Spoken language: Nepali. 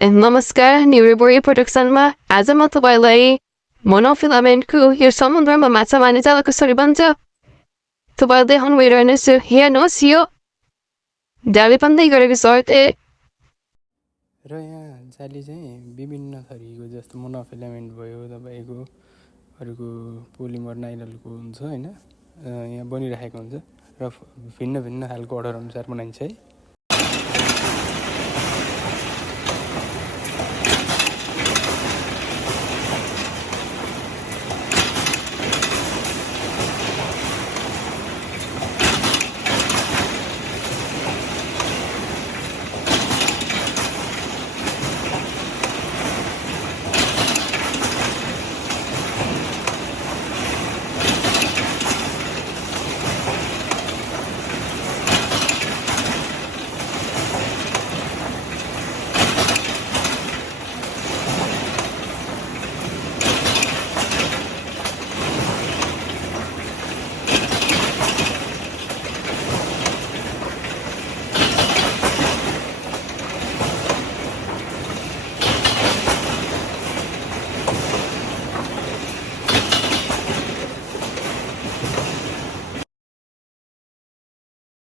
नमस्कार न्युरेबोरी प्रोडक्सनमा आज म तपाईँलाई मोनोफिलामेन्टको यो समुद्रमा माछा मार्ने जाल कसरी बन्छ तपाईँले देखाउनु भइरहनेछ। हेर्नुहोस् यो जाली बन्दै गरेको छ। र यहाँ जाली चाहिँ विभिन्न थरीको जस्तो मोनोफिलामेन्ट भयो, तपाईँको अरूको पोलिमर नाइलनको हुन्छ होइन, यहाँ बनिरहेको हुन्छ र भिन्न भिन्न खालको अर्डर अनुसार बनाइन्छ है।